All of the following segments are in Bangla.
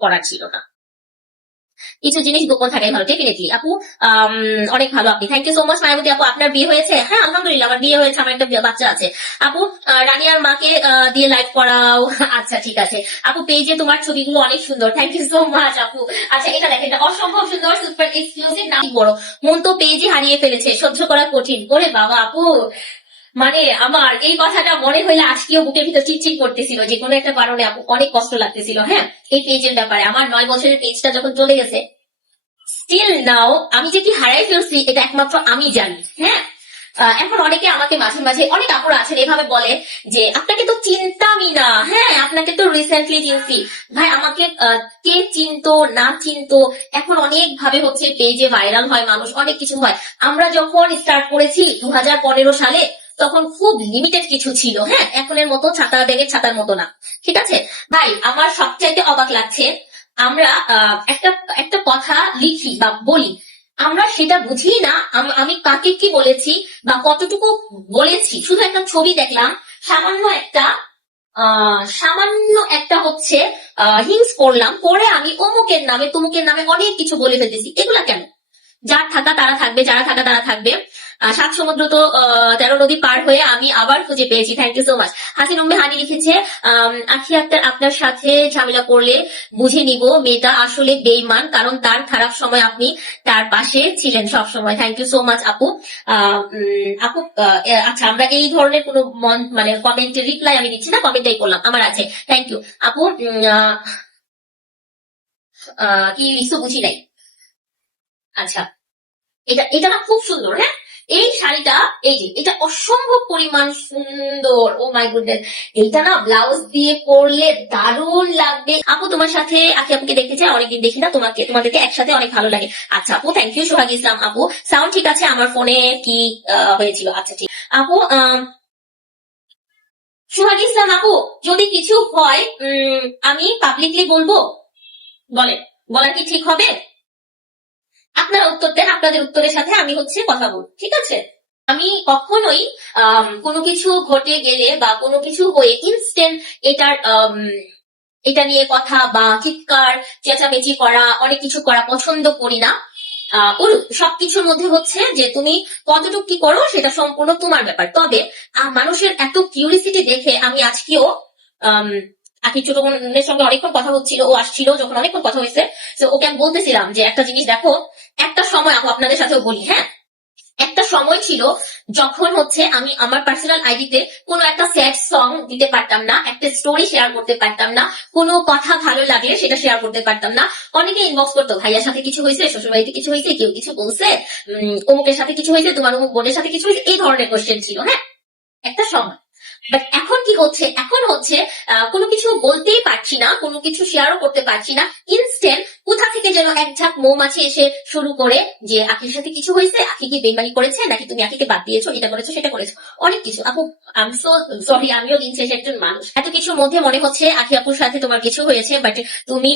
করার ছিল না। কিছু জিনিস গোপন থাকাই ভালো ডেফিনেটলি আপু অনেক ভালো আপনি। Thank you so much Mayabati আপু। আপনার বিয়ে হয়েছে? হ্যাঁ আলহামদুলিল্লাহ, আমার বিয়ে হয়েছে, আমার একটা বাচ্চা আছে। আপু রানিয়ার মাকে দিয়ে লাইভ করাও। আচ্ছা ঠিক আছে। আপু পেজে তোমার ছবিগুলো অনেক সুন্দর। থ্যাংক ইউ সো মাচ আপু। আচ্ছা এটা দেখেন, এটা অসম্ভব সুন্দর সুপার এক্সক্লুসিভ নাম বড়। মন তো পেজই হারিয়ে ফেলেছে, সহ্য করা কঠিন। ওরে বাবা, আপু। মানে আমার এই কথাটা মনে হইলে আজকেও বুকের ভিতর চিটচিট করতেছিল যে কোনো একটা কারণে অনেক কষ্ট লাগতেছিল হ্যাঁ? এই পেজের ব্যাপারে। আমার নয় বছরের পেজটা যখন চলে গেছে স্টিল নাও আমি যে কি হারাই ফেলছি এটা একমাত্র আমি জানি হ্যাঁ? এখন অনেকে আমাকে মাঝে মাঝে অনেক আপুরা আছেন, এভাবে বলে যে, আপনাকে তো চিনতামই না হ্যাঁ? আপনাকে তো রিসেন্টলি চিনছি। ভাই, আমাকে কে চিনতো, না চিনতো, এখন অনেক ভাবে হচ্ছে পেজে ভাইরাল হয়, মানুষ অনেক কিছু হয়। আমরা যখন স্টার্ট করেছি দু হাজার পনেরো সালে তখন খুব লিমিটেড কিছু ছিল হ্যাঁ? এখনের মতো, ছাতা ব্যাগের ছাতার মতো না। ঠিক আছে? ভাই, আমার সবচাইতে অবাক লাগছে, আমরা একটা একটা কথা লিখি বা বলি। আমরা সেটা বুঝি না, আমি কাকে কি বলেছি বা কতটুকু বলেছি। শুধু একটা ছবি দেখলাম, সামান্য একটা সামান্য একটা হচ্ছে হিংস করলাম পরে আমি অমুকের নামে, তমুকের নামে অনেক কিছু বলে ফেলতেছি। এগুলা কেন? যার থাকা তারা থাকবে, যারা থাকা তারা থাকবে। সাত সমুদ্র তো তেরো নদী পার হয়ে আমি আবার খুঁজে পেয়েছি। Thank you so much Hasin Umme Hani লিখেছে আখি আক্তার আপনার সাথে ঝামেলা করলে বুঝে নিব, মেয়েটা আসলে বেইমান কারণ তার খারাপ সময় আপনি তার পাশে ছিলেন সব সময় থ্যাংক ইউ সো মাচ আপু আপু আচ্ছা আমরা এই ধরনের কোনো মন- মানে কমেন্টের রিপ্লাই আমি দিচ্ছি না কমেন্টটাই করলাম, আমার আছে। থ্যাংক ইউ আপু কি লিখছো বুঝি নাই? আচ্ছা এটা এটা না খুব সুন্দর হ্যাঁ? এই শাড়িটা, এই যে, এটা অসম্ভব পরিমাণ সুন্দর। ও মাই গুডনেস এইটা না ব্লাউজ দিয়ে পরলে দারুণ লাগবে। আপু, তোমার সাথে আকি আপুকে দেখতে চাই, অনেকদিন দেখি না, তোমাকে, তোমাদেরকে একসাথে অনেক ভালো লাগে। আচ্ছা আপু থ্যাংক ইউ সোহাগ ইসলাম আপু। সাউন্ড ঠিক আছে? আমার ফোনে কি হয়েছিল? আচ্ছা ঠিক। আপু সোহাগ ইসলাম আপু, যদি কিছু হয় আমি পাবলিকলি বলব? বলেন। বলা কি ঠিক হবে? উত্তর দেন আপনাদের উত্তরের সাথে, আমি হচ্ছে কথা বলব, ঠিক আছে? আমি কখনোই কোনো কিছু ঘটে গেলে বা কোনো কিছু হয়ে ইনস্ট্যান্ট এটার এটা নিয়ে কথা বা চিৎকার, চেঁচামেচি করা, অনেক কিছু করা পছন্দ করি না। সবকিছুর মধ্যে হচ্ছে যে তুমি কতটুকু কি করো সেটা সম্পূর্ণ তোমার ব্যাপার। তবে মানুষের এত কিউরিসিটি দেখে আমি আজকেও আকি ছোট বোনের সঙ্গে অনেকক্ষণ কথা হচ্ছিল, ও আসছিল যখন অনেকক্ষণ কথা হয়েছে। তো ওকে আমি বলতেছিলাম যে, একটা জিনিস দেখো, একটা সময় আপু আপনাদের সাথেও বলি হ্যাঁ? একটা সময় ছিল যখন হচ্ছে আমি আমার পার্সোনাল আইডিতে কোনো একটা স্যাড সং দিতে পারতাম না, একটা স্টোরি শেয়ার করতে পারতাম না, কোনো কথা ভালো লাগলে সেটা শেয়ার করতে পারতাম না। অনেকে ইনবক্স করতো, ভাইয়ার সাথে কিছু হয়েছে? শ্বশুর বাড়িতে কিছু হয়েছে? কেউ কিছু বলছে? অমুকের সাথে কিছু হয়েছে? তোমার অমুক বোনের সাথে কিছু হয়েছে? এই ধরনের কোশ্চেন ছিল হ্যাঁ? একটা সময়। বাট এখন কি হচ্ছে? এখন হচ্ছে কোনো কিছু বলতেই পারছি না, কোনো কিছু শেয়ারও করতে পারছি না। ইনস্ট্যান্ট কোথা থেকে যেন এক ঝাঁক মৌমাছি এসে শুরু করে যে, আখির সাথে কিছু হয়েছে? আখি কি বেমানি করেছে? নাকি তুমি আখিকে বাদ দিয়েছ? এটা করেছ, সেটা করেছ? অনেক কিছু। আপু আম সো সরি আমিও দিন একজন মানুষ। এত কিছুর মধ্যে মনে হচ্ছে আখি আপুর সাথে তোমার কিছু হয়েছে বাট তুমি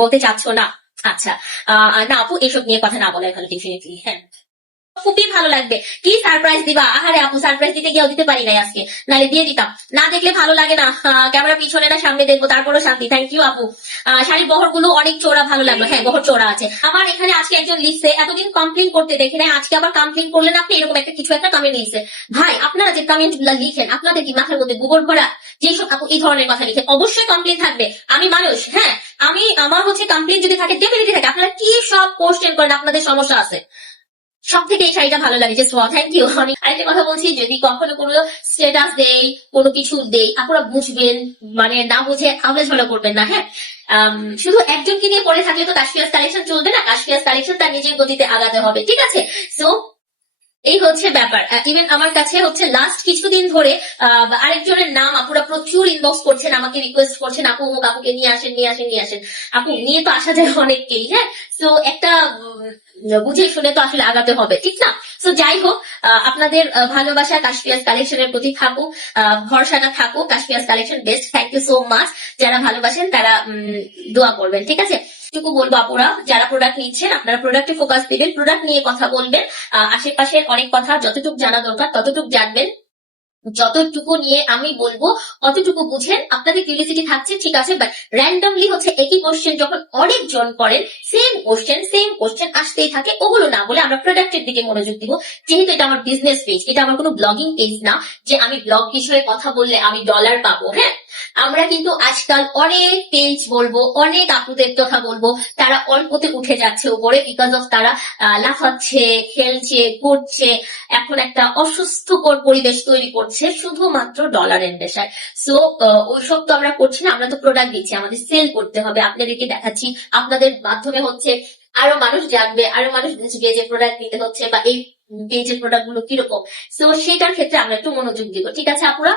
বলতে চাচ্ছ না। আচ্ছা না আপু, এসব নিয়ে কথা না বলাই ভালো ডেফিনেটলি হ্যাঁ। খুবই ভালো লাগবে। কি সারপ্রাইজ দিবা? আহারে আপু সারপ্রাইজ দিতে গিয়েও দিতে পারি নাই আজকে। নাহলে দিয়ে দিতাম। না দেখলে ভালো লাগে না। ক্যামেরা পিছনে না সামনে দেখব, তারপরও শান্তি থ্যাংক ইউ আপু। শাড়ির বহরগুলো অনেক চোরা ভালো লাগল। হ্যাঁ বহর চোরা আছে। আমার এখানে আজকে একজন লিখছে এতদিন কমপ্লেন করতে দেখি নাই। আজকে আবার কমপ্লেন করলেন আপনি? এরকম একটা কিছু একটা কমেন্ট লিখছে ভাই, আপনারা যে কমেন্টগুলা লিখেন, আপনাদের কি মাথার মধ্যে গোবর ভরা? যেসব আপু এই ধরনের কথা লিখেন, অবশ্যই কমপ্লেন থাকবে। আমি মানুষ হ্যাঁ। আমি, আমার হচ্ছে কমপ্লেন যদি থাকে ডেফিনেটলি থাকে। আপনারা কি সব কোশ্চেন করেন? আপনাদের সমস্যা আছে। সব থেকে এই শাড়িটা ভালো লাগে যে থ্যাংক ইউ আমি আরেকটা কথা বলছি, যদি কখনো কোনো স্ট্যাটাস দেই, কোনো কিছু দেই, আপনারা বুঝবেন মানে না বুঝে আওয়াজ ভালো করবেন না হ্যাঁ? শুধু একজনকে নিয়ে পড়ে থাকলে তো কাশ্মীর কালেকশন চলবে না কাশ্মীর কালেকশন তার নিজের গতিতে আগাতে হবে, ঠিক আছে? সো এই হচ্ছে ব্যাপার। ইভেন আমার কাছে হচ্ছে লাস্ট কিছুদিন ধরে আরেকজনের নাম আপুরা প্রচুর ইনবক্স করছেন, আমাকে রিকোয়েস্ট করছেন, আপু, অমুক আপুকে নিয়ে আসেন নিয়ে আসেন নিয়ে আসেন। আপু, নিয়ে তো আসা যায় অনেককেই হ্যাঁ? তো একটা বুঝে শুনে তো আসলে আগাতে হবে, ঠিক না? তো যাই হোক আপনাদের ভালোবাসা কাশ্মীর কালেকশনের প্রতি থাকুক ভরসাটা থাকুক Kashmir collection best thank you so much যারা ভালোবাসেন, তারা দোয়া করবেন, ঠিক আছে? টুকু বলব আপুরা, যারা প্রোডাক্ট নিচ্ছেন, আপনারা প্রোডাক্টে ফোকাস দিবেন প্রোডাক্ট নিয়ে কথা বলবেন আশেপাশের অনেক কথা, যতটুকু জানা দরকার, ততটুকু জানবেন। যতটুকু নিয়ে আমি বলব, অতটুকু বুঝেন, আপনাদের কিউরিয়াসিটি থাকছে, ঠিক আছে বাট র্যান্ডমলি হচ্ছে একই কোশ্চেন যখন অনেক জন করেন সেম কোশ্চেন সেম কোশ্চেন আসতেই থাকে, ওগুলো না বলে আমরা প্রোডাক্টের দিকে মনোযোগ দিব। যেহেতু এটা আমার বিজনেস পেজ এটা আমার কোনো ব্লগিং পেজ না, যে আমি ব্লগ বিষয়ে কথা বললে আমি ডলার পাবো হ্যাঁ? আমরা কিন্তু আজকাল অনেক পেজ বলব, অনেক আপুদের কথা বলব। তারা অল্পতে উঠে যাচ্ছে উপরে বিকজ অফ তারা লাফাচ্ছে, খেলছে করছে এখন একটা অসুস্থকর পরিবেশ তৈরি করছে শুধুমাত্র ডলারের নেশায়। সো ওইসব তো আমরা করছি না, আমরা তো প্রোডাক্ট দিচ্ছি, আমাদের সেল করতে হবে। আপনাদেরকে দেখাচ্ছি, আপনাদের মাধ্যমে হচ্ছে আরও মানুষ জানবে, আরও মানুষ বুঝবে যে প্রোডাক্ট নিতে হচ্ছে বা এই পেজের প্রোডাক্টগুলো কীরকম। সো সেটার ক্ষেত্রে আমরা একটু মনোযোগ দিব। ঠিক আছে, আপুরা?